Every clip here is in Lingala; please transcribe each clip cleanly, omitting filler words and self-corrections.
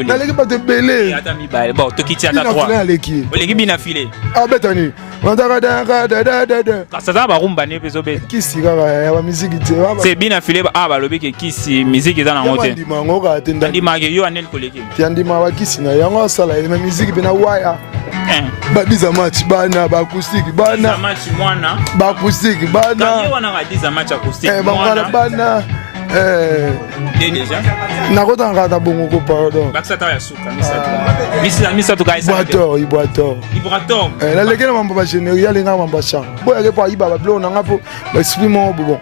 Naleki pas te belé. Bon, tu quittes à 3. Olegi bina filé. Ah betani. Ça va rumba ne peso be. Kisi kaka ya musique te. C'est bina filé ah ba lobi ke kisi musique eza na ngote. Ndima ngoka atenda. Ndima ke yo anel koleki. Ndima wa kisi na yango sala na musique bina waya. Ba diza match bana ba acoustique bana. Match mwana. Ba acoustique bana. Yo wana ga diza match acoustique. Ba bana. Déjà nakota ngata bongo ko pardon bakisata ya suka misa to kaisa iboator la lekena mambo ba générique ya lenga mambo ba chant boya ke pa iba ba blo na ngapo ba exprime bon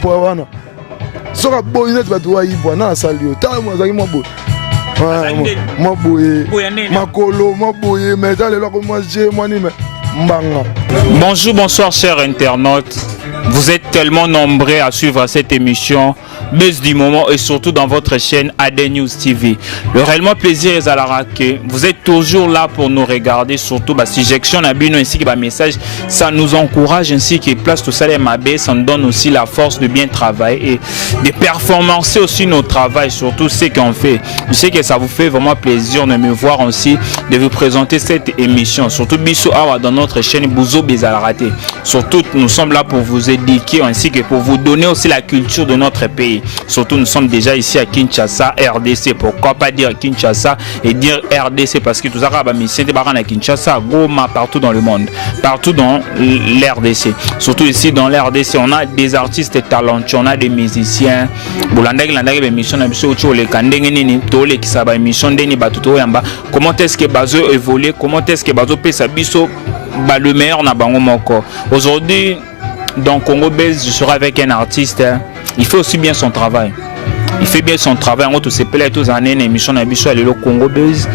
pour wana soka boy net ba doa ibo na salio ta mo zaki mo boy mo boy makolo mo boy metal le ko mo je mo ni me mbanga. Bonjour, bonsoir chers internautes. Vous êtes tellement nombreux à suivre cette émission Buzz du moment et surtout dans votre chaîne AD News TV. Le réellement plaisir est à la raquer. Vous êtes toujours là pour nous regarder, surtout bah, si j'action abino ainsi que bah, message, ça nous encourage ainsi que place tout ça les mabé, ça nous donne aussi la force de bien travailler et de performancer aussi notre travail, surtout ce qu'on fait. Je sais que ça vous fait vraiment plaisir de me voir aussi, de vous présenter cette émission, surtout Bissou Awa dans notre chaîne Bouzo Bezalaraté. Surtout nous sommes là pour vous éduquer ainsi que pour vous donner aussi la culture de notre pays. Surtout nous sommes déjà ici à Kinshasa, RDC. Pourquoi pas dire Kinshasa et dire RDC parce que tout ça va mission de Baran à Kinshasa, Goma, partout dans le monde, partout dans l'RDC. Surtout ici dans l'RDC, on a des artistes talentueux, on a des musiciens. Comment est-ce que Bazo évolue, comment est-ce que Bazo peut s'abisso le meilleur na bango moko. Aujourd'hui dans Congo Buzz, je serai avec un artiste. Il fait aussi bien son travail. Il fait bien son travail. En tout ces tous années émission na biso le Congo Buzz.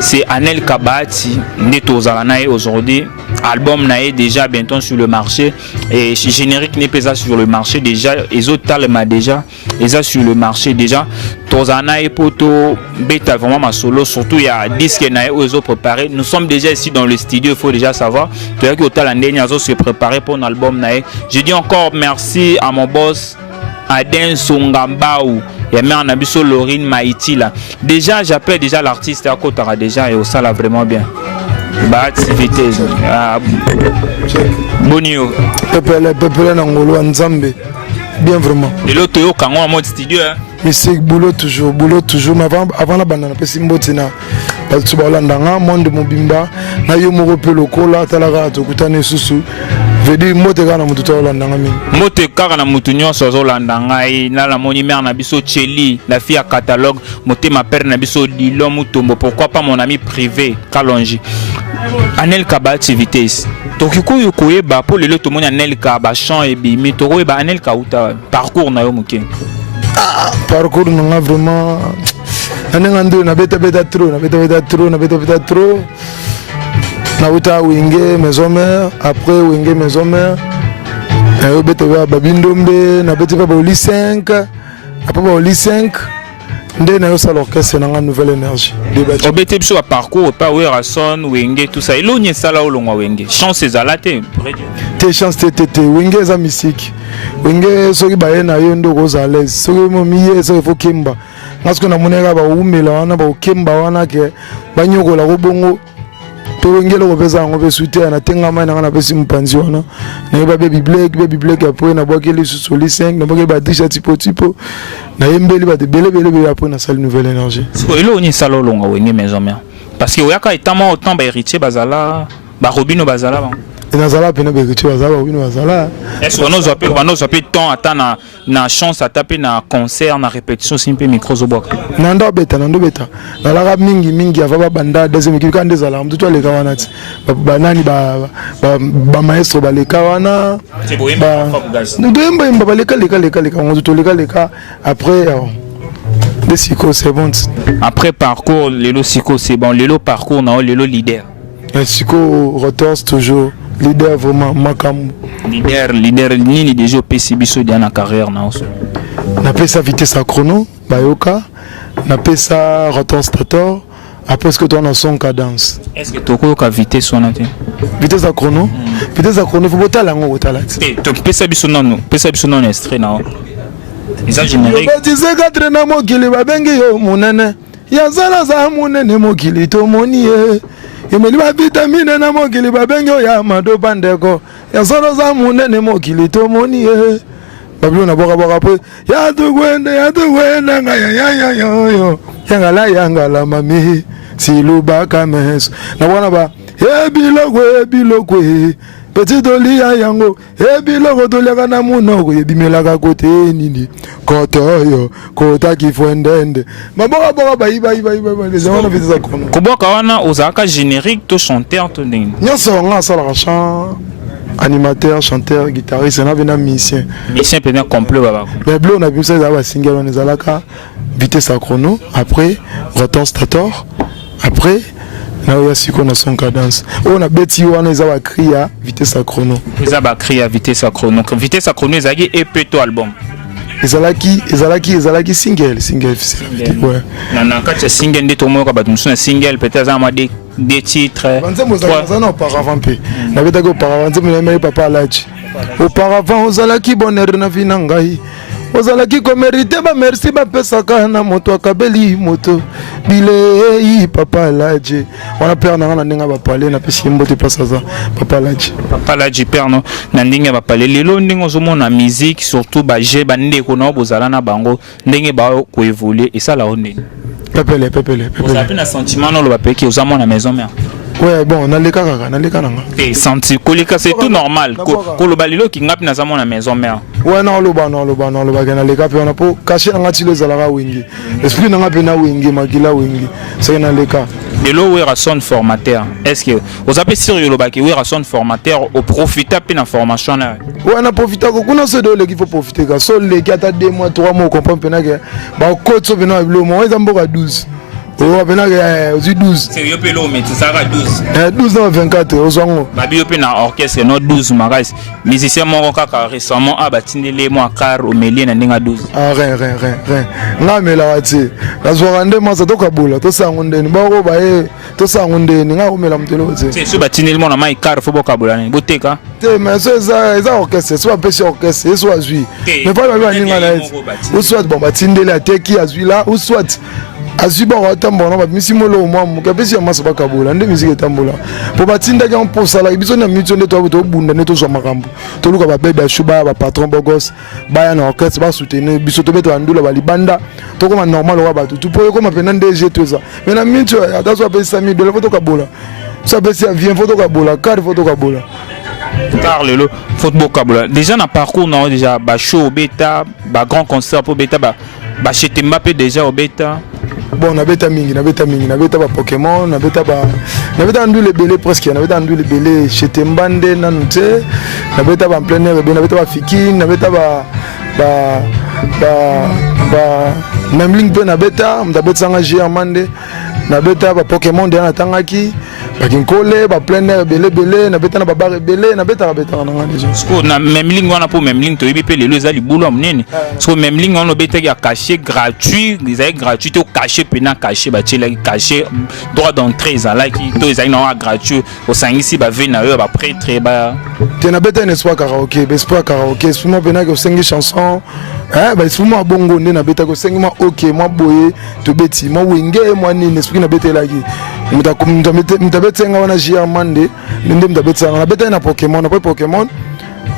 C'est Anel Kabati neto zalanae aujourd'hui. Album nae déjà bientôt sur le marché et générique n'est pas sur le marché déjà. Les autres talents déjà ils sur le marché déjà. Tozanae poto beta vraiment ma solo surtout il y a disque nae aux autres préparés. Nous sommes déjà ici dans le studio, il faut déjà savoir. Tu as que au talent dernier se préparer pour un album nae. Je dis encore merci à mon boss Aden Songambao et mère Nabiso Lorine Maïti là. Déjà j'appelle déjà l'artiste à Kotara déjà et au ça là vraiment bien. Bah activité Bonio. Pepele na ngolo nzambe. Bien vraiment. Et l'autre yo kango en mode studio hein. Mais c'est boulot toujours mais avant la banane pesi mbotina. Parce que balanda nga monde mobimba na yo moko pe lokola talaka to kutane susu. Vedi mote kana mutu to landa nga mingi. Mote kaka na mutu nyonso zo landa ngai na la moni mère na biso Cheli, la fille à catalogue, mote ma père na biso Dilo Mutombo, pourquoi pas mon ami privé Kalonji. Anel Kabati vitesse. Tokiko yokoye ba pour le loto moni Anel Kaba chant et bimi to ba Anel Kauta parcours na yo muke. Parcours na vraiment anengando na beta trop. Nauta Wenge maison mère, après Wenge maison mère. Na beta Babindombe, na beta ba Oli 5, après ba Oli 5. Ndé na yo sa l'orchestre na nouvelle énergie. Obete biso ba parcours pa Werason, Wenge tout ça. Elo nye sala olongwa Wenge. Chance ezalate. Te chance te Wenge za musique. Wenge soki ba ye na yo ndoko za l'aise. Soki mo miye so faut kimba. Parce que na moneka ba umela wana ba kimba wana ke ba nyokola ko bongo. Wengelo ko pesa ngo be suite na tenga mai na pesi mpanzi wana. Na ba baby black après na boakeli sur les 5 na boakeli ba disha tipo na yembeli ba de bele après na salle nouvelle énergie. So elo ni salo longa Wenge maison mère. Parce que oyaka etama autant ba héritier bazala ba Robino bazala ba. Nazala pena héritier bazala Robino bazala. Est-ce que on a temps attendre na chance à taper na concert na répétition simple micro zo boka. Nando beta. Na la mingi ava banda deuxième équipe quand des alarmes tout les kawana ti. Ba nani ba maestro ba le kawana. Nous devons ba leka on tout leka après des psycho c'est bon. Après parcours lelo psycho c'est bon, lelo parcours na lelo leader. Un psycho retorse toujours leader vraiment makam. Leader ni déjà PC biso dans la carrière na oso. Na pesa vitesse à chrono bayoka, na pesa retorse stator. Après ce que tu as son cadence. Est-ce que tu as vitesse ou non? Vitesse à chrono. Vitesse à chrono, il faut botter la langue. Tu peux savoir non extrait. Ils ont généré. Tu sais qu'à traîner mon qui va bien mon nene. ya zala za munene mokili tomoni ye emeli ba vitamine na mokili babengo ya mado bandeko ya zala za munene mokili tomoni ye babilo na boka pe ya tukwenda nga ya yo yangala mami siluba kames na bwana ba bilokwe petit olia yango biloko toliaka na munoko ebimelaka kote nini kotoyo kota kifwendende maboka bayiba wana viteza kono koboka wana ozalaka générique to chanteur to ndenge nyonso nga asalaka chant animateur chanteur guitariste na bena musicien peut-être complet babako mais blo na bimisa ezala basingle wana ezalaka vitesse à chrono après rotor stator après na oya siko na son cadence on a beti wana eza ba cria vitesse à chrono eza ba cria vitesse à chrono ezaki EP to album ezalaki single ouais na kati single nde tomoyoka bato mosusu na single peut-être eza ma des titres banzembo ozalaki auparavant mpe nabetaki auparavant nzembo nayemelai papa alaji auparavant ozalaki bonheur na vi na ngai ozalaki komerite bamerci bapesaka na moto akabeli moto bilei papa alaji wana pere nanga na ndenge bapale napesi mbote mpasa za papa alaji pere no na ndenge bapale lelo ndenge ozomona musique surtout baje bandeko na bozala na bango ndenge bakoévolue esalao ndenge pepele ozape na sentiment noloba peki ozamona maison mère ouais bon naleka nanga et senti koleka c'est tout normal koloba lelo kingapi na zamona maison mère ouais non loba ke naleka pe on po cacher nanga tilo zalaka wingi esprit nanga pe na wingi makila wingi c'est naleka lelo wera son formateur est-ce que ozape sur yoloba ki wera son formateur au profiter pe na formation na ouais na profiter ko kuna se dole qu'il faut profiter ka so le ki ata 2 mois 3 mois comprendre pe na ke ba coach so pe na bilo mo ezamboka 12 oh pe na ke 12 sérieux pe lo mais ça va 12 12 dans 24 ozwango babi yo pe na orchestre no 12 marais musicien moko kaka récemment abatindele mo akar omelie na ndinga 12 ah rien nga mela wati nazwaka nde masa tokabola tosango ndeni bako baye tosango ndeni nga komela mutelo te c'est so batindele mo na mai kar fo bokabola ni boteka te mais so eza orchestre so apesi orchestre so azwi mais pas babi baninga na eti ou soit bon batindele ateki azwi là ou soit azwi ba watambola ba misimolo mwa mukapesi ya masa bakabola nde musique etambola po batinda ki on posala biso na mito nde to bunda nde to zwa makambo to luka ba bebe shuba ba patron bogos baya na orchestre ba soutenir biso to beto andula ba libanda to koma normal wa ba tout po koma pena DG to za mais na mito atazo apesa $1,000 to kabola so apesi avion photo kabola car photo kabola car lelo football kabola déjà na parcours na déjà ba show beta ba grand concert pour beta ba chete Mbappé déjà au beta bon nabeta ba Pokémon nabeta andu le belé presque nabeta andu le belé chete mbande nanu te nabeta ba en plein air nabeta ba fiki nabeta ba memling pe nabeta sanga jia mande nabeta ba Pokémon de na tangaki bakinkole ba plein air belé nabeta na ba bar belé nabeta na nga déjà sko na memling wana po memling to yibi pe lelo za libulu amnene sko memling wana beta ya caché gratuit les gratuit to caché pena caché ba tela caché droit d'entrée za la ki to ezali na gratuit au sangisi ba vena yo ba prêtre ba te nabeta espoir karaoké souvent pena que 5 chansons bah souvent bongo nde nabeta ko 5 mois OK moi boye to beti moi wenge moi nini esprit nabeta laki mutabetenga wana jia mande nde mutabetenga nabeta na Pokémon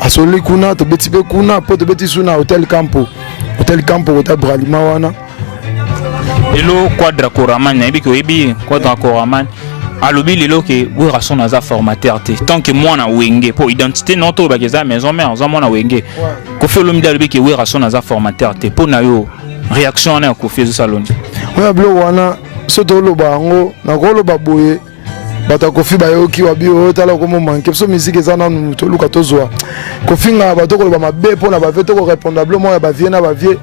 asoli kuna to beti pe kuna po to beti suna hotel campo ota bralima wana lelo quadra koraman na biko ebi quadra koraman alobi lelo ke wera son aza formateur te tant que moi na wenge po identité non to ba keza maison mère za moi na wenge ko fe lomi dalobi ke wera son aza formateur te po na yo réaction na ko fe salon ouais blo wana soto loba ngo na ko loba boye bata kofi bayoki wabio tala ko mo manke so musique ezana to luka tozwa kofinga bato ko loba mabe pona ba veto ko répondable mo ya ba vie na ba vie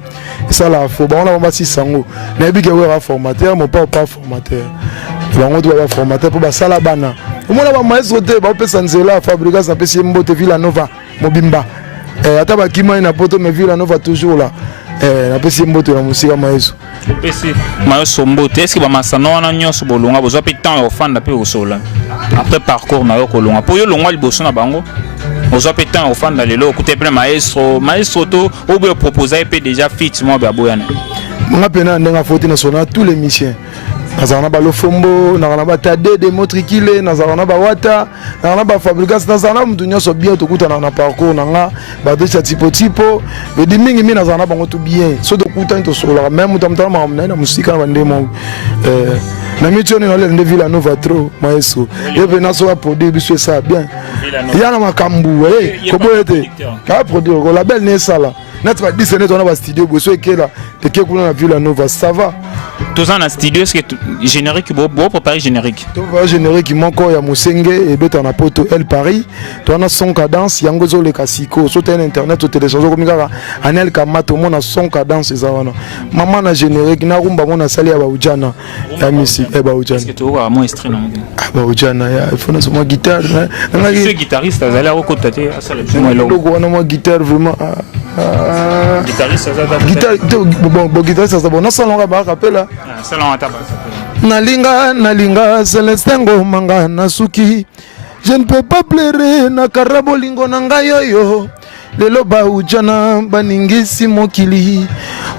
ça la fo ba on a ba si sango na bi ke wera formateur mo pas formateur bango to ba formateur po ba sala bana omona ba maestro te ba pesa nzela fabrica sa pesi mbote Villa Nova mobimba ata ba kima ina poto me Villa Nova toujours là na pesi mbote na musika maestro pesi maestro mbote est-ce que ba masano wana nyonso bolonga bozo pe temps ofanda pe osola après parcours na yo kolonga po yo longwa liboso na bango ozo pe temps ofanda lelo okute pe maestro to obo proposer pe déjà fit mo ba boyana nga pena ndenga foti na sona tous les musiciens nazala na balofombo nazala na batade demotrikile nazala na bawata nazala na bafabricas nazala na mutu nyonso bien tokutana na parcours na nga badesha tipo bedi mingi mi nazala na bango to bien so tokutani tosololaka même mutu amutala makambo na ye na mosika na bandemo na miti oni naolela nde villa nova tro maestro ye mpe nasoka produit biso esala bien ya na makambu koboye te kaa produit kolabel ne esala neti badise neti wana bastudio boye so ekela teke kuna na villa nova ça va toza na studio est-ce que générique bo préparer générique toza générique moko ya mosenge ebeta na poto El Paris toana son cadence yango ezoleka siko so tena internet otélécharge okomi kaka anel kamato omona son cadence eza wana mama na générique narumba ngo nasali ya baujana ya misi baujana est-ce que toza mo extrait na baujana ya ifona so mo guitare ce guitariste azali akokota te asala mo eloko wana mo guitare vraiment guitariste bon guitariste ça bon nasalonga ba rappela nalinga Celestin Ngomanga nasuki je ne peux pas pleurer na karabolingo na ngai yoyo lelo baujana baningisi mokili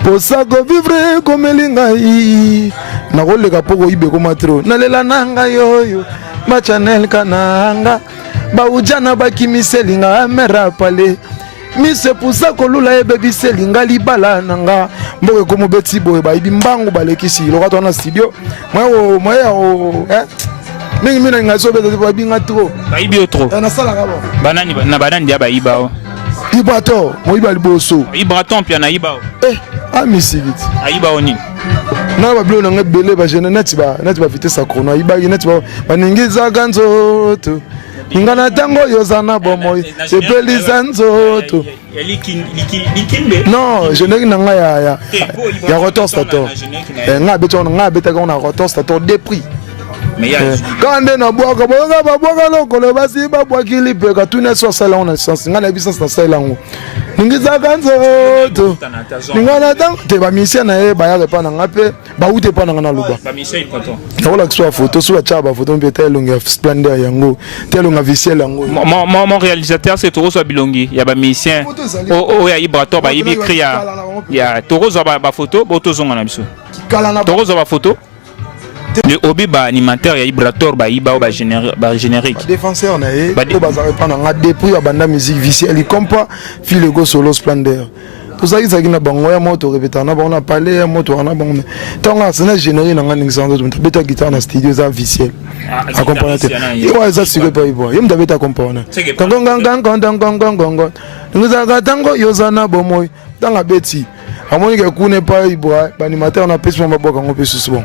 posako vivre komelingai nakoleka poko ibe komatro nalela na ngai yoyo machanel kananga baujana bakimiselinga mera pale mise pusa kolula ebebiselinga libala nanga mboke komo beti boye baibi mbangu balekisi lokata na studio mingi mina ngaso beta babinga trop baibi trop na sala kabo banani na banani dia baiba ibato moiba liboso ibraton pia na iba misigiti aiba oni na bablo na ngebele ba jene neti ba vitesse akrono iba neti ba ningiza ganzoto ngana tango yozana bomo sepeliza nzoto non je n'ai nanga ya rotor stator nga beto nga beta ko na rotor stator des prix quand na boka boka baboka lokolo basi babwakili pe ka tuna so sala on a sens nga na business na sala ngo ningiza kanzoto ngana tango te ba mission na e ba ya repa na ngape ba ute pa na luba ba mission ipoto nakola kiswa photo so cha ba photo mpe telonga splendeur yango telonga visuel yango mon réalisateur c'est Toro so bilongi ya ba mission o ya ibrato ba ibi kria ya Toro so ba photo boto zonga na biso Toro so ba photo le hobby ba animateur ya ibrator ba iba ba générique défenseur na e ba bazare pa na depuis ya banda musique visuel il compa file go solo splendeur tout ça qui na bango ya moto répéter na bango na parler ya moto na bango tonga c'est générique na ngani ngisanzo tu beta guitare na studio za visuel accompagnateur yo za sire pa ibo yo mta beta accompagner ngong nguzaka tango yozana bomoy tanga beti amoni ke kune pa ibo ba animateur na pesi maboka ngo pesu bon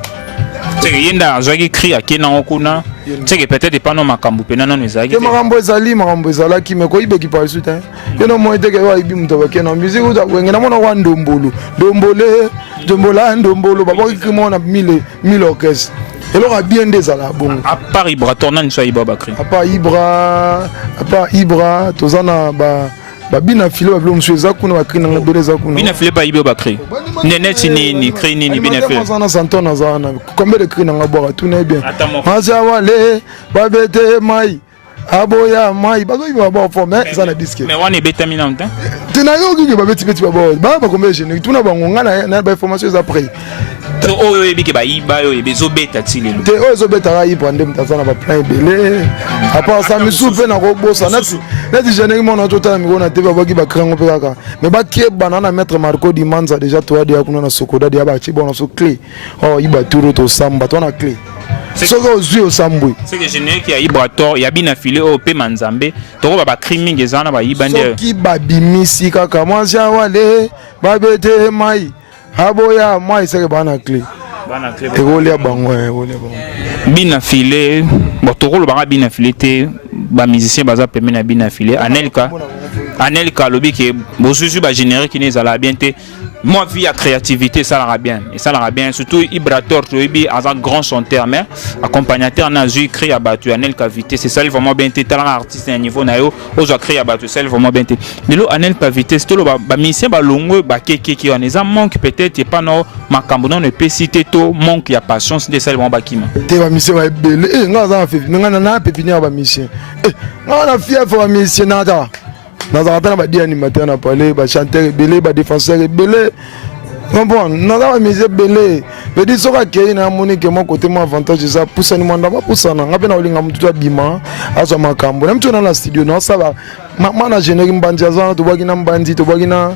c'est yenda azaki cri akena okuna c'est peut-être pas no makambu pena nanu ezaki ke makambo ezalaki me ko ibeki par suite yo no mo eteke wa ibi muto bakena musique uza wengena mona wa ndombolo babo kimona 1000 orchestre elo ka bien des ala bon à part Ibra tournan so Ibra bakri à part Ibra tozana ba bina file ba blom sweza kuna bakri na beleza kuna bina file ba Ibra bakri neneti ni cri ni bina file zana santona zana combien de cri na ngabora tout n'est bien maza wale babete mai aboya mai bazo iba ba fo mais zana disque mais wana betamina onta tena yo ki ba beti ba combien générique tuna bangonga na ba information après to oyo ebike ba iba yo ebezo beta tilelo te oyo zobeta ka iba ndem tazana ba plein belé à part ça misupe na ko bossa neti générique mon total mi kona te ba baki ba krango pe kaka mais ba kie banana maître Marco Dimanza déjà toi dia kuna na sokoda dia ba chi bona so clé oh iba turo to samba to na clé soko ozui osambwe c'est que générique ya ibrator ya bina file o pe manzambe to ba criminge ezana ba ibande soki babimisi kaka mwanza wale babete mai aboya mai seke bana clé ekolia bango bina file bon tokolo banga bina file te ba musicien baza pembe na bina file Anelka lobi ke bosusu ba générique ni ezala bien te moi vie à créativité ça l'ira bien et ça l'ira bien surtout Ibrator Toibi as un grand chanteur mais accompagnateur na zu créé à battu Anelka Vité c'est ça vraiment bien te talent artiste à niveau na yo ozo créé à battu ça vraiment bien te lelo Anelka Vité c'est ba musicien ba longo ba keke qui on ça manque peut-être pas non makambo non ne peut citer to manque ya patience de ça vraiment ba kima te ba musicien ba belé ngaza fait ngana pépinière ba musicien ngana fier pour ba musicien nada dans un temps ba di animateur na parler ba chanteur belé ba défenseur belé Bon, non, non, mais c'est belé. Je dis ça que na moni que mon côté mon avantage ça poussa ni manda ba poussa na ngape na olinga mutu abima azo makambo. Na mtu na studio no ça va. Mana générer mbandi azana to bagi na mbandi to bagi na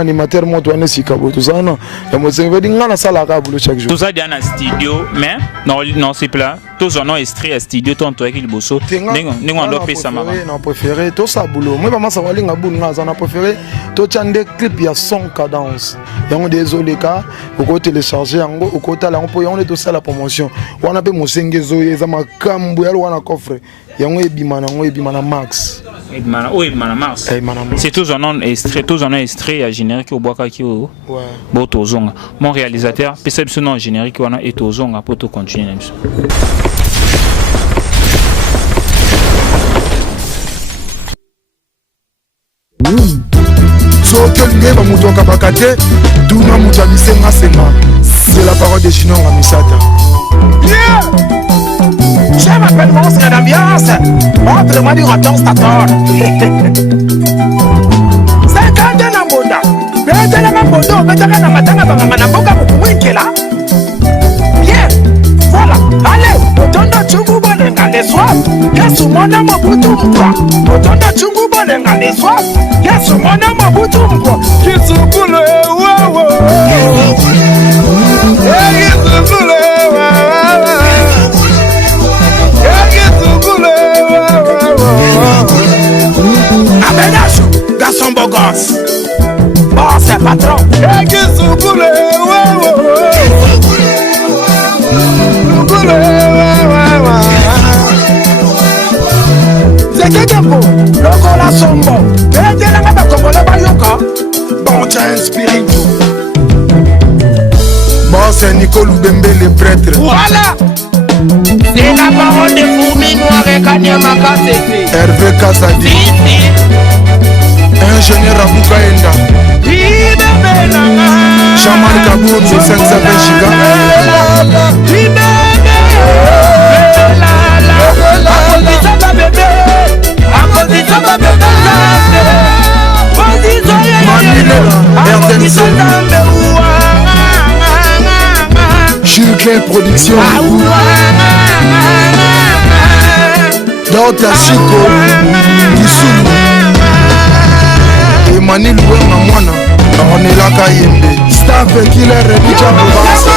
animateur moto ane sikabo to sana. Ya mo se veut ngana sala ka bulo chaque jour. Tout ça dans studio mais non c'est plat. Tous en ont extrait studio ton toi qui le bosso. Ningo ando pesa mama. Non préféré to ça boulot. Moi maman ça va linga boulot na zana préféré to chande clip ya son cadence. Yango désolé ka ko télécharger yango ko tala on peut on est tout ça la promotion. On a pe mosenge zoye za makambo ya wana coffre. Yango ebimana max. Ebimana max. C'est tous en ont extrait à générique au boaka ki o. Ouais. Boto zonga. Mon réalisateur peut-être ce nom générique wana est au zonga pour tout continuer. So que lui va muto kabakate tuna muto bisenga sema. C'est la parole de Chino Misata. Yeah! Je m'appelle Monstre d'ambiance. Autrement dit, Raton Stator. 50 na mbonda. Betela na mbondo, betela na matanga bangama mboka bukuwinkela. Bien. Voilà. Allez, otondo chungu bolenga les soirs. Yesu mona mabutu mkwa. Otondo chungu bolenga les soirs. Yesu mona mabutu mkwa. Kisukule wewe. Kisukule garçon beau gosse, bon c'est patron. C'est quelqu'un beau, le cola son bon. Et la main comme le bayoka. Bon, t'as inspiré tout. Bon, c'est Nicole Loubembe le prêtre. Voilà. C'est la parole de Fourmi Noire et Kanyamaka Sete. Hervé Kassadi. Ingénieur Abouka Enda. Chaman Kabour de 5 Giga. Jules Claire Production. Dota Chico Kisulu Emmanuel Louema Mwana Onelaka Yembe Staff Killer Rebicha Bobasa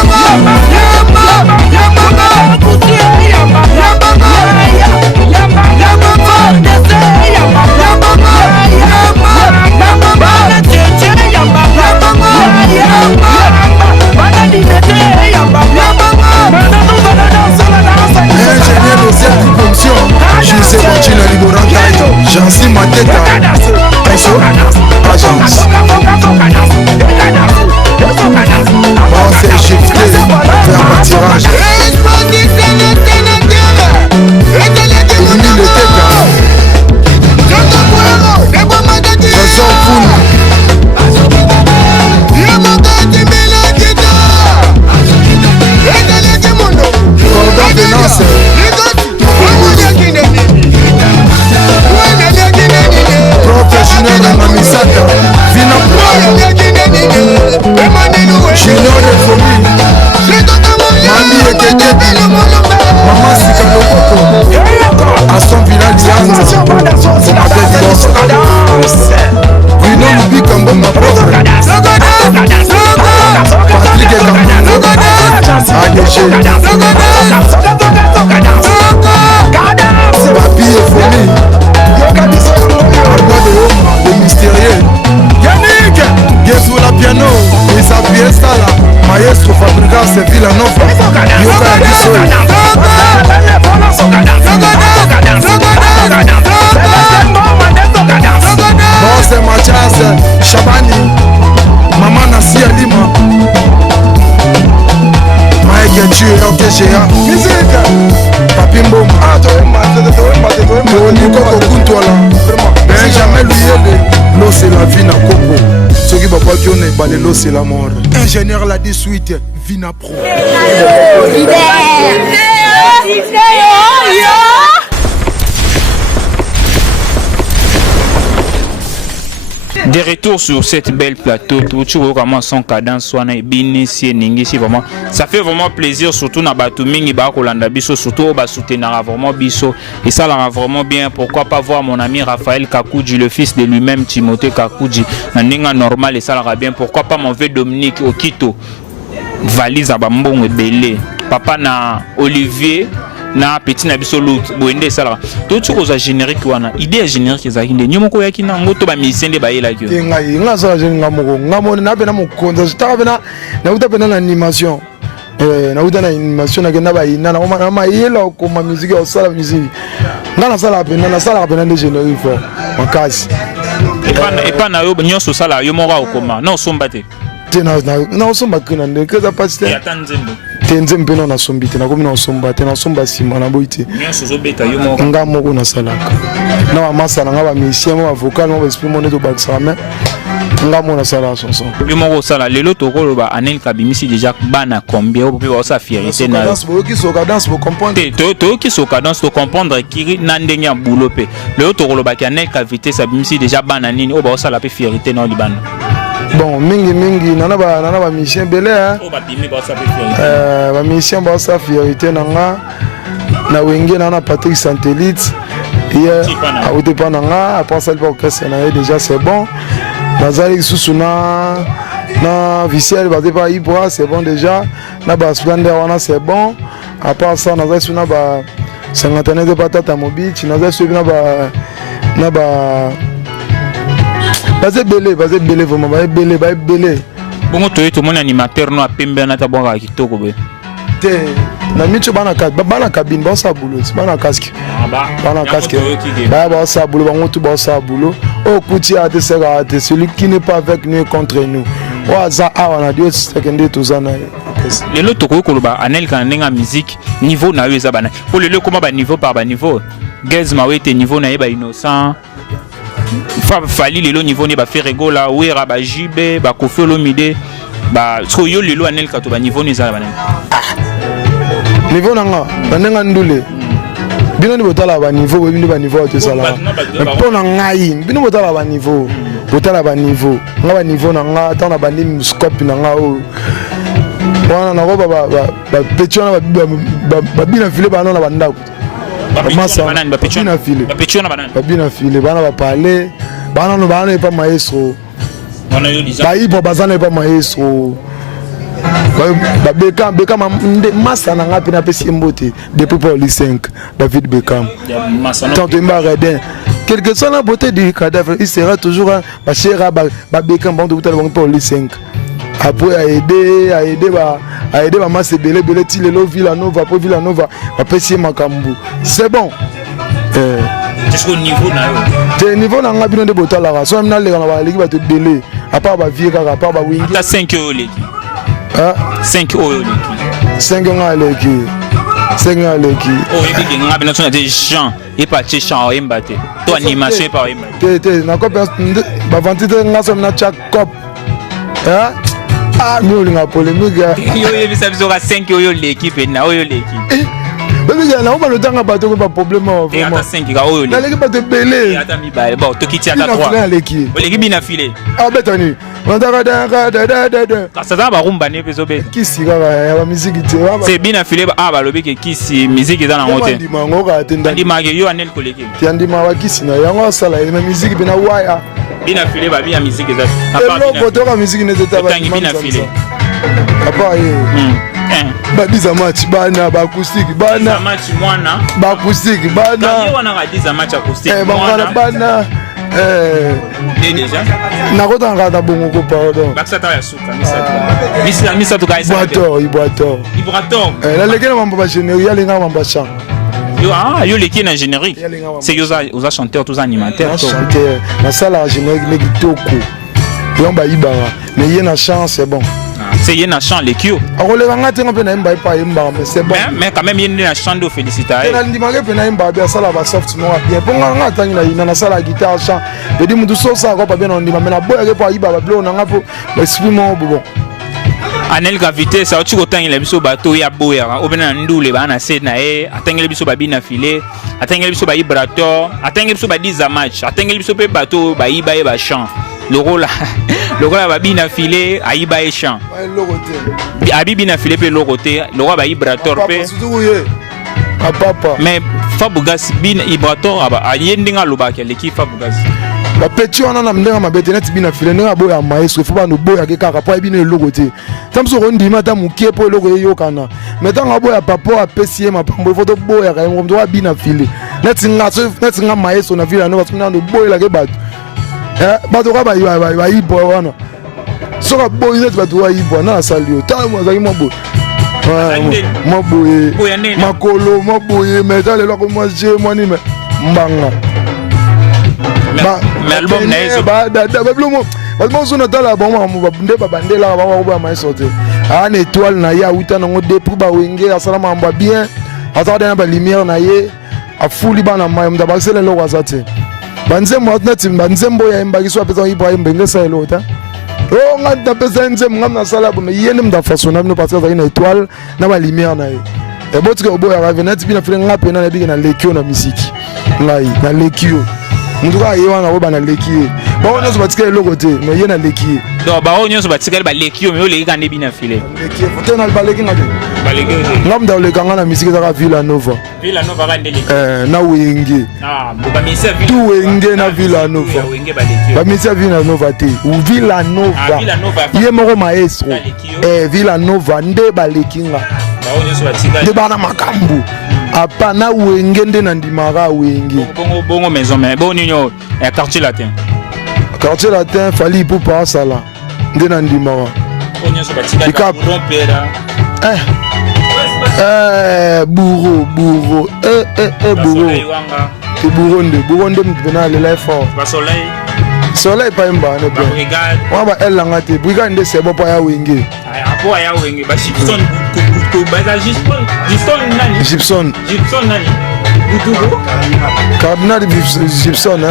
ingénieur de cette fonction José Bontino Liboranta Jancy Mateta Aïso Agence Bon c'est shifté vers un tirage Emile Teka Trésor Foul Cordon Venance professionnel na Misaka Vina Junior de Fomi Mami Ekededi Maman Sika Lokoko Aston Villa Dianza Commander Dibosso Bruno Lubi Kambo ma propre Patrick Kambo ADG Papi et Fomi Arnaud de Homa, le mystérieux Yannick Gezou la piano, Isa Fiesta la Maestro Fabricant c'est Villanova Yoka Yakisoy Bon c'est Mathias Chabani Maman Nassi Alima Maïga tu es OKGA Musique Papi Mbom Nico Kokuntola Benjamin Luyele L'eau c'est la vie na Congo Ceux qui va pas dire l'eau c'est la mort Ingénieur la 18 Vina Pro Des retour sur cette belle plateau, tu vois comment son cadence soit vraiment. Ça fait vraiment plaisir, surtout na batu mingi ba kolanda biso, surtout ba soutenir vraiment biso et ça là vraiment bien. Pourquoi pas voir mon ami Raphaël Kakouji, le fils de lui-même Timothée Kakouji, na ninga normal et ça là bien. Pourquoi pas mon vieux Dominique Okito, valise à bambon et belé, papa na Olivier. Na petit na biso l'autre boende sala to tu koza générique wana idée générique za kinde nyomo ko yakina ngoto ba misende ba yela kyo ngai ngaza je ngamoko ngamone na bena mokonza zitaka bena na uta bena na animation na uta na animation na kenda ba ina na ma yela ko ma musique au sala musique ngana sala bena na sala bena de générique fort makasi et pas na yo nyonso sala yo moko okoma na osomba te na osomba kuna ndeke za pasteur ya tanzembo tenze mpena na sombi te nakomi na osomba te na osomba nsima na boyi te nga moko nasalaka na bamasa na nga bamisien mo bavocal mo baesprit mo nde tobakisaka me nga moko nasalaka chanson yo moko osala lelo tokoloba Anel kabimisi déjà bana combien opo mpe baosa fierité na boyoki soka danse bocomprendre te toyoki soka danse tocomprendre kiri na ndenge ya bulo mpe lelo tokolobaki Anel ka vitesse abimisi déjà bana nini oyo baosala mpe fierité na libanda. Bon, mingi nana ba mission belé hein. Oh ba bimi ba sa fierté. Ba mission ba sa fierté nanga na wenge nana Patrick Santélite. Hier a outé pas nanga après ça le orchestre na déjà c'est bon. Bazali susuna na viciel ba pas Ibra c'est bon déjà. Na ba Splendor wana c'est bon. Après ça na za suna ba 50 de patata mobile, na za suna ba Basé belé vraiment, basé belé. Bon, tu es mon animateur, no apembe na tabonga kitoko be. Te na micho bana cabine, ba sa boulot, bana casque. Bana casque. Ba sa boulot, ba ngotu ba sa boulot. Oh kuti a te sera te celui qui n'est pas avec nous est contre nous. Wa za awana Dieu c'est que ndé tozana. Les loto ko koloba Anel kan nga musique niveau na yo eza bana. Pour le comment ba niveau par ba niveau. Gaz mawete niveau na ba innocent. Fali lelo niveau ne ba faire rigola wera ba jibe ba Koffi Olomide ba so yo lelo Anel kato ba niveau ne za bana. Niveau nanga banenga ndule. Bino ni botala ba niveau bino ba niveau te sala. Pour na ngai bino botala ba niveau. Botala ba niveau. Nga ba niveau nanga ta na ba ni scope nanga o. Wana na roba ba petiona ba bina file ba na ba ndako. Babina file bana ba parler bana no bana pas maestro ba ipo bazana pas maestro ba Beckham massa na ngapi na pesi mbote depuis pour les 5 David Beckham tant Mba Redin quelle que soit la beauté du cadavre il sera toujours ba chera ba Beckham bon tout pour les 5 après a aider ba masse belé ti lelo Villanova pour Villanova ba pesi makambu c'est bon. Jusqu'au niveau na yo. Te niveau na ngabino de botala so amna le kana ba leki ba te délai à part ba vie kaka à part ba wingi. Ta 5 euros leki. Hein 5 euros leki. 5 nga leki. 5 nga leki. Oh et puis ngabino so na des gens et pas chez champ et mbate. To animation et pas mbate. Te na ko ba vantite nga so na cha cop. Hein? Ah, nous on a polémique. Yo ye bisa biso ka 5 euros leki na oyo leki. Na on va le temps à bateau pas problème vraiment. Et 5 ga oyo leki. Na leki ba te belé. Ata mi ba bon to kiti ata 3. O leki bina filé. Ah betani. On da. Ka ça ba rumba ne peso be. Kisi ga ya musique te. C'est bina filé ba ba lobi ke kisi musique za na ngote. Ndi mango ka tenda. Ndi mage yo Anel koleki. Tiandi ma wa kisi na yango sala na musique bina waya. Bina filé ba bina musique za. Apa bina. Ko musique ne teta ba. Tangi bina filé. Apa ye. Ba biza match bana ba acoustique bana. Match mwana. Ba acoustique bana. Yo wana ga diza match acoustique. Bana. Déjà. Na kota ngata bongo ko pardon. Baksa ta ya suka misa to guys. Iboator. La legenda mambo ba générique ya lenga mambo chant. Yo leki na générique. C'est que aux chanteurs tous animateurs. Chanteur. Na sala générique ne kitoko. Yo ba ibara. Mais y na chance c'est bon. C'est y na chant les kio. Akole banga tengo pe na imba ipa imba mais c'est bon. Mais quand même y na chant de féliciter. Na ndimage pe na imba bien sala ba soft mo bien. Ponga nga tangi na na sala guitare chant. Bedi mutu so sa ko pa bien on ndima mais na boya ke pa iba ba blo na nga po esprit mo bon. Anel Gavité ça tu kotangi la biso bato ya boya obena ndule bana set na atangi biso ba bina filé atangi biso ba ibrator atangi biso ba 10 match atangi biso pe bato ba iba e ba chant le rôle babina filé aïba échan abibina filé pe loroté le roi ba ibrator pe mais Fabougas bin ibrator aba ayendinga lobaka leki Fabougas ba petit on a mdenga mabete net bina filé nga boya maestro faut ba no boya ke kaka po bina loroté tamso ko ndima ta mukie po loko yokana mais tanga boya papa apesi ma pambo faut to boya ka ngo ndo bina filé net nga maestro na villa no parce que ndo boya la ke bato bato ka ba ibo wana soka boy net bato wa ibo na salio ta mo za mo boy mo boy makolo mo boy mais ta le lo ko mo je mo ni me mbanga mais album na eso ba da blumo ba mo so na ta la bon mo ba nde ba bandela ba wa ba mai sorte an étoile na ya uta na ngo de pour ba wenge asalama mba bien atade na ba lumière na ye afuli bana mai mda ba sele lo wazate banzembo atnati banzembo ya imbagiswa pesa Ibrahim bengesa elota oh ngata pesa nzembo ngamna sala bo yene mda fasona bino parce que ça une étoile na ba lumière na ye e botika oboya ka venati bina fele ngape na bigi na lekio na musique ngai na lekio munduka yewana ko bana leki ba ona so batika eloko te mais yena leki donc ba onyo so batika ba lekio mais o leki kan bina file leki foto na ba leki ngade ba leki ngamda le kanga na musique za Villa Nova ba ndele na wenge ba misa tu wenge na Villa Nova ba misa Villa Nova te ou Villa Nova ye moko maestro Villa Nova nde ba leki nga ba onyo so batika de bana makambu apana wenge nde na ndimara wenge bongo maison mais bon nino quartier latin fali pour pas sala nde na ndimara onyo so batika rompera bourreau bourreau bourreau nde mvena lela fort ba soleil pa mba ne pe wa ba elanga te brigade nde sebo pa ya wenge apo ya wenge ba Gibson ko ba Gibson nani Butugo Cardinal Gibson Gibson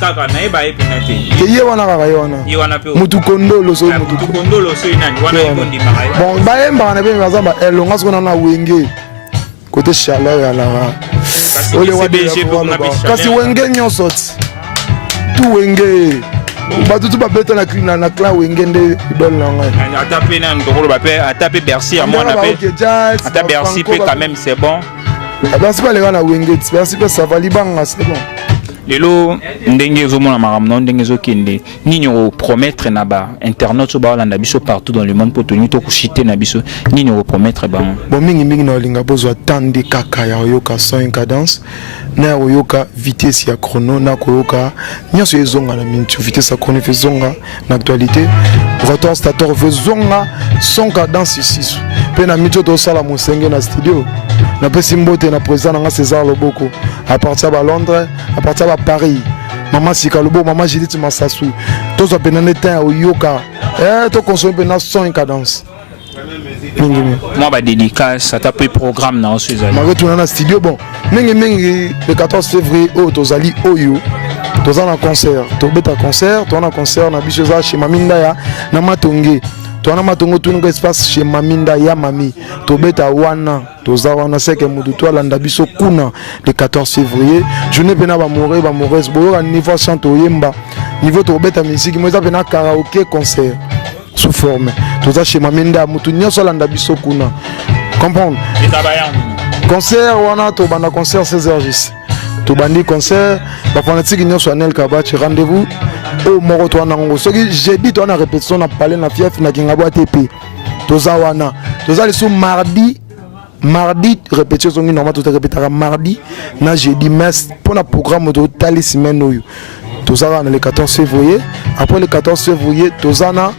kaka na eba epinate ke ye wana kaka ye wana pe mutu kondolo so nani wana ikondi makai bon ba emba na be bazamba elonga sona na wenge côté chaleur ya la ole wa kasi wenge nyonso tu wenge batutu babeta na klina na clan wenge nde idol na ngai atape na ndokolo bape atape Bercy à moi na pe ata Bercy pe quand même c'est bon Bercy pas les gars na wenge Bercy pe ça va libanga c'est bon lelo ndenge ezomona makambo ndenge ezokende nini o promettre na ba internet so ba landa biso partout dans le monde pour tenir to kushite na biso nini o promettre ba bon mingi na linga bozo attendre kaka ya yoka son cadence na yoka vitesse ya chrono na koyoka nyoso ezonga na minute vitesse ya chrono fezonga na actualité rotor stator fezonga son cadence ici pe na mito to sala mosenge na studio na pesi mbote na président na César Loboko à partir de Londres à partir de Paris maman Sikalobo maman Judith Massassou tous a penane temps au yoka to consommer pena son cadence moi ba dédicace ça tape programme na César ma retourner na studio bon mingi le 14 février au tozali oyo tozana concert to beta concert to na concert na bisoza chez Maminda ya na Matonge toana matongo tunuka espace chez Maminda ya mami tobeta wana toza wana seke mudu to alanda biso kuna le 14 février journée pena ba moureuse boyo niveau chanto yemba niveau tobeta musique moza pena karaoké concert sous forme toza chez Maminda mutu nyoso alanda biso kuna comprendre concert wana to banda concert 16h10 to bandi concert ba fanatique nyoso anel kabachi rendez-vous au moko to nango soki jeudi to na répétition na parler na fief na kingabo ATP toza wana toza le sou mardi répétition songi normal to répétera mardi na jeudi mais pour na programme de tali semaine oyo toza wana le 14 février après le 14 février toza na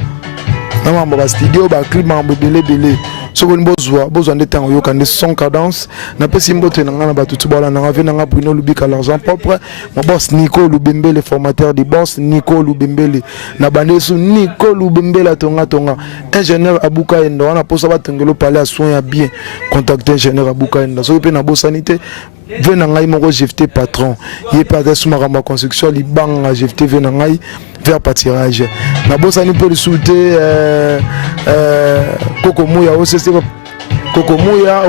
mambo ba studio ba clip mambo belé sokoni bozwa ndetango yoka nde son cadence na pesi mbote na ngana batutu bala na ngave na nga Bruno Lubika l'argent propre mon boss Nico Lubembele formateur du boss Nico Lubembele na bandesu Nico Lubembele tonga ingénieur Abuka Enda wana posa batengelo parler à soin ya bien contacter ingénieur Abuka Enda so pe na bo sanité vena ngai moko GFT patron yé pas sous ma construction libanga GFT vena ngai vers pâturage na bosani pour le souter Kokomuya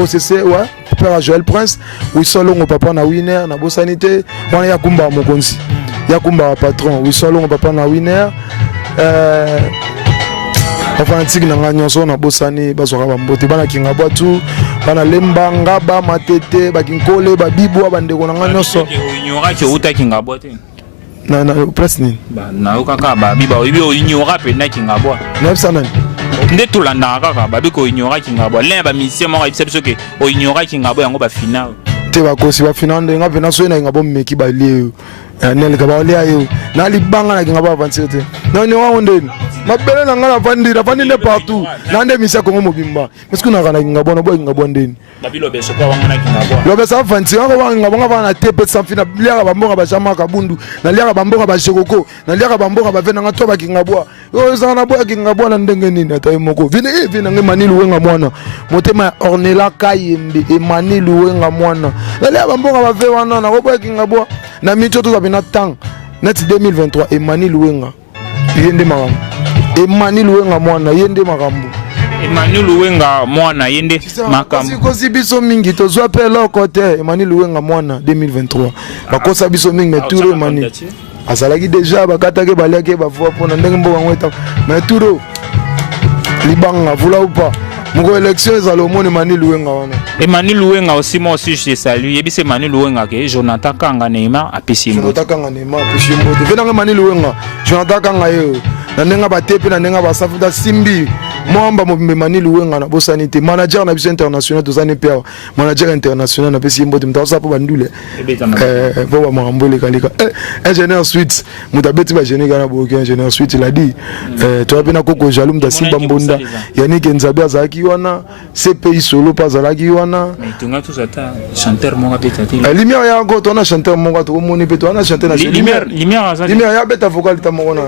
OCC ouais père Joël Prince oui solo ngo papa na winner na bosanité wana ya kumba mokonzi Yakumba patron Wisolo papa na winner enfin tiki nanga nyonso na bosani bazwaka bambote bana kinga bwatu bana lemba ngaba matete bakinkole babibwa bandeko nanga nyonso ignora que uta kinga bote na place ni na ukaka babiba oyibi ignora pe na kinga bwa na sana nde tulanda kaka babi ko ignora kinga bwa le ba mission mo ibisa biso ke o ignora kinga bwa yango ba final te bakosi ba final nga pe na so na ngabo meki balie nele ka balia yo na libanga na kinga bwa avancer te na ni wa ondeni mabele na ngala vandi ne partout na nde misa kongo mobimba parce que na kana kinga bwa na boy kinga bwa ndeni babilo beso kwa wangana kinga bwa lo besa vanti ngo wanga bonga bana tepe sans fina liaka bambonga ba jama kabundu na liaka bambonga ba shekoko na liaka bambonga ba vena ngato ba kinga bwa yo zana bwa kinga bwa na ndenge nini ataye moko vina nge manilu wenga mwana motema ornela kayembe e manilu wenga mwana na liaka bambonga ba ve wana na bwa kinga bwa na mito to zabina tang net 2023 e manilu wenga yende makambo e manilu wenga mwana yende makambo Emmanuel Wenga mwana yende makambo kosi biso mingi tozwa pe loko te Emmanuel Wenga mwana 2023 bakosa biso mingi mais turo Emmanuel azalaki déjà bakataki baliaki bavua mpona ndenge mboka ngweta mais turo libanga vula ou pas moko élection ezala omoni Emmanuel Wenga wana Emmanuel Wenga aussi moi aussi je salue yebise Emmanuel Wenga ke Jonathan Kanga Neymar apesi mbo Jonathan Kanga Neymar apesi mbo venanga Emmanuel Wenga Jonathan Kanga yo na ndenga batepe na ndenga basafuta simbi mwamba mobimbe Emmanuel Wenga na bosanité manager na biso international tozane père manager international na pesi mbo mtausa po bandule po ba marambole kalika ingénieur suite mutabeti ba général na boki ingénieur suite il a dit toi pena koko jalum da simba mbonda yani kenzabe azaki wana CPI solo pas azaki wana tunga tout ça chanteur mo kapetati lumière ya encore tona chanteur mo to moni pe tona chanteur na lumière azati lumière ya beta vocal ta mo na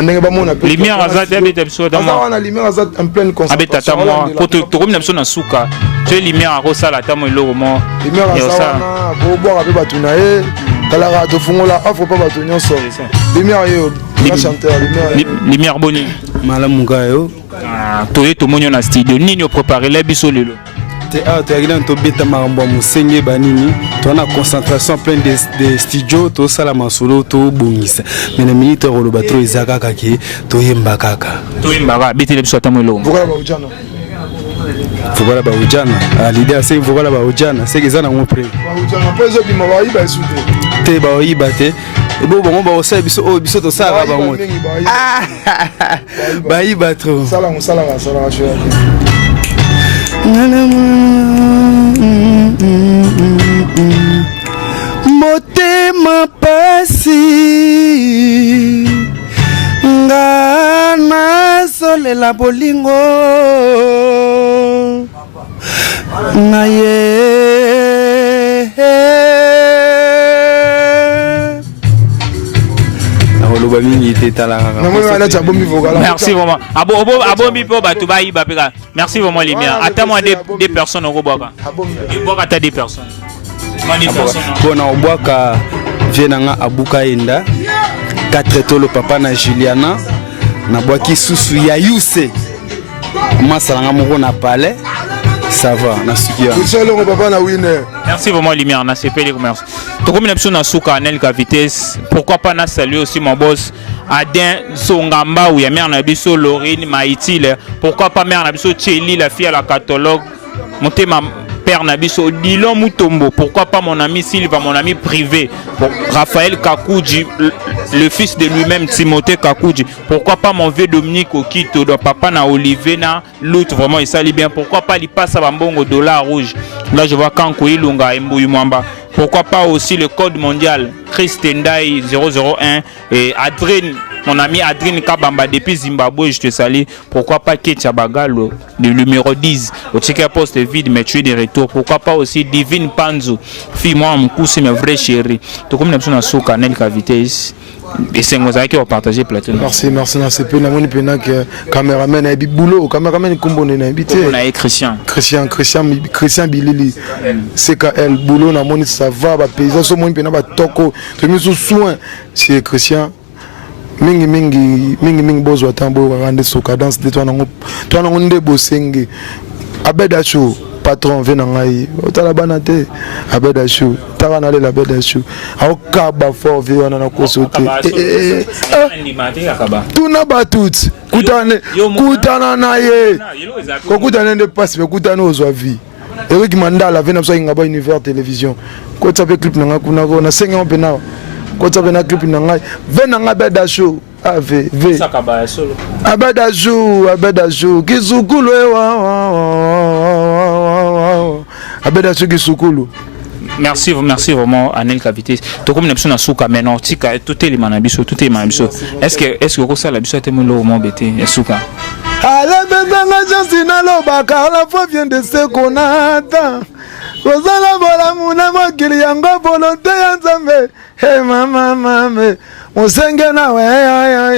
ndenge ba mona pe lumière azati beta biso da mo na lumière azati en pleine concentration abeta ta mo poto to komina biso na suka tu lumière ako sala ta mo eloko mo lumière azana bo boire pe batuna e kala to fungola offre pa batu nyonso lumière yo chanteur lumière boni malamu ngayo toye tomonyo na studio nini préparer la biso lelo te agina to beta makambo musenge banini to na concentration plein de studio to sala masolo to bongisa mena minute ro batro izaka kaki to yemba kaka bitele biso atamo lelo Vogala ba ujana l'idée c'est vogala ba ujana c'est que ça na mon prix ba ujana peso bi mawa iba sute te ba iba te bo bon ba osa biso o biso to sala ba mo ba iba trop sala cho motema pasi ngana solela bolingo na ye oloba mingi te talaka merci vraiment abombi po batu ba iba peka merci vraiment lumière attends-moi des personnes au boka et boka ta des personnes bona obwaka vienanga abuka enda 4 tolo papa na Juliana na bwaki susu ya Yuse masalanga moko na palais ça va na sukia Michel papa na winner merci vraiment lumière na CP les commerces to comme na na suka nel ka vitesse pourquoi pas na saluer aussi mon boss Adin Songamba ou ya mère na biso Lorine Maïtile pourquoi pas mère na biso Cheli la fille à la catalogue monter ma père Nabiso Dilon Mutombo, pourquoi pas mon ami Sylvain, mon ami privé, bon, Raphaël Kakouji, le fils de lui-même Timothée Kakouji, pourquoi pas mon vieux Dominique Okito, de papa na Olivier na l'autre vraiment il s'allie bien, pourquoi pas il passe à Bambongo dollar rouge, là je vois Kanko Ilunga Mbouyu Mwamba, pourquoi pas aussi le code mondial Christendai 001 et Adrien, mon ami Adrien Kabamba depuis Zimbabwe, je te salue. Pourquoi pas Ketia Bagalo, le numéro 10, au ticket poste vide, mais tu es de retour. Pourquoi pas aussi Divine Panzo, fille moi mon coup c'est ma vraie chérie. Tout comme nous sommes sur Canal Cavités. Et c'est moi qui va partager plateau. Merci c'est peu na moni pena que caméraman a boulot, caméraman kombo na habité. On a Christian Bilili. CKL boulot na moni ça va ba paysan so moni pena ba toko. Tu mis sous soin c'est Christian. mingi bozo atambo rande soka danse de toi na nde bosenge abedacho patron vient ngai otala bana te abeda chou tara na la beda chou au kaba fort vient na kosote tuna batut kutana na ye ko kutana ne passe me kutana ozwa vie Eric Mandala vient na so ngaba univers télévision ko tsape clip na kuna ko na 5 ans pena ko tsape na clip na ngai vient na beda chou ave ve abeda chou kizukulu abeda chou kizukulu. Merci vraiment Anel Kavité. To comme n'importe souka maintenant tika tout est les manabiso tout est manabiso. Est-ce que ça la biso était mon moment bêté souka. Allez benzanga jansina lobaka la foi vient de ce qu'on attend. Kozala bola muna makili yango volonté ya Nzambe. Hey mama Mosenge na we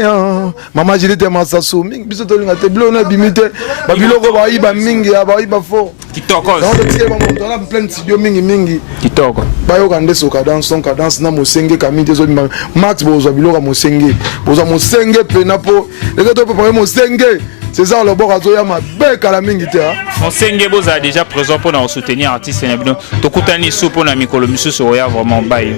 yo mama jilite masasu mingi biso to linga te blona bimite ba biloko ba iba mingi ba iba fo kitoko donc tie ba mo na plein studio mingi kitoko ba yo kande so cadence na mosenge kamite zo max bozo biloko mosenge bozo mosenge pena po le to préparer mosenge c'est ça le bord azo ya mabe kala mingi te ha mosenge boza déjà présent pour nous soutenir artiste na bino to kutani so pour na mikolo misusu oya vraiment baye.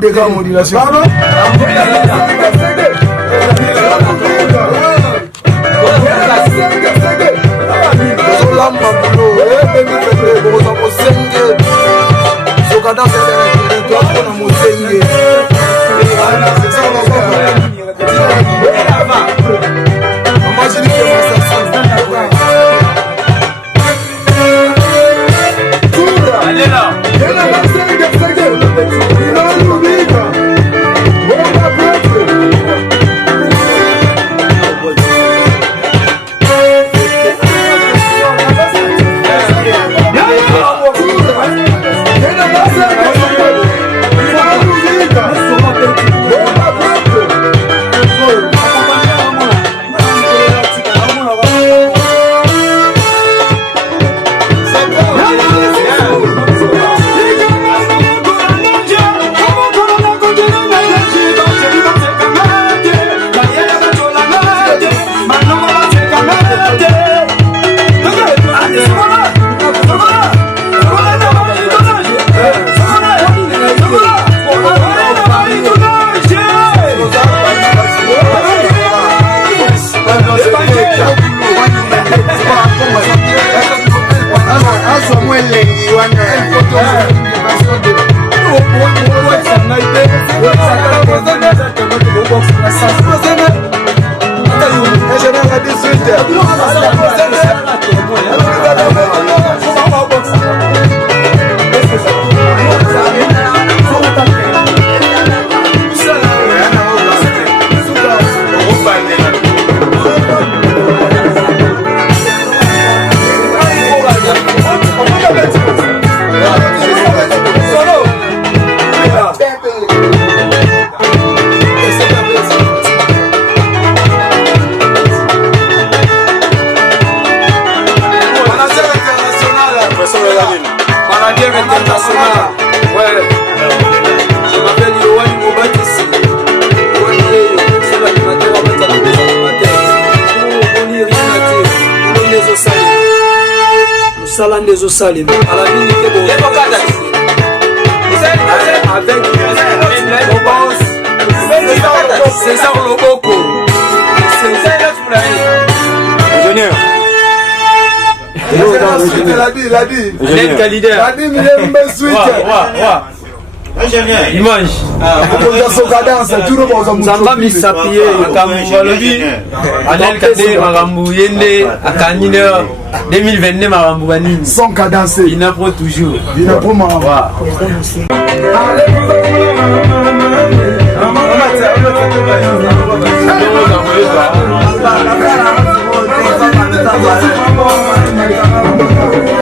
Dégâts modulation. Des Osalim à la minute avec César Loboko ingénieur Image. Samba misapie Kambalobi. Anel Kade Marambu Yende Akanine 2022 Marambu Banini. Sans cadencer. Il n'a pas toujours. Il n'a pas marre.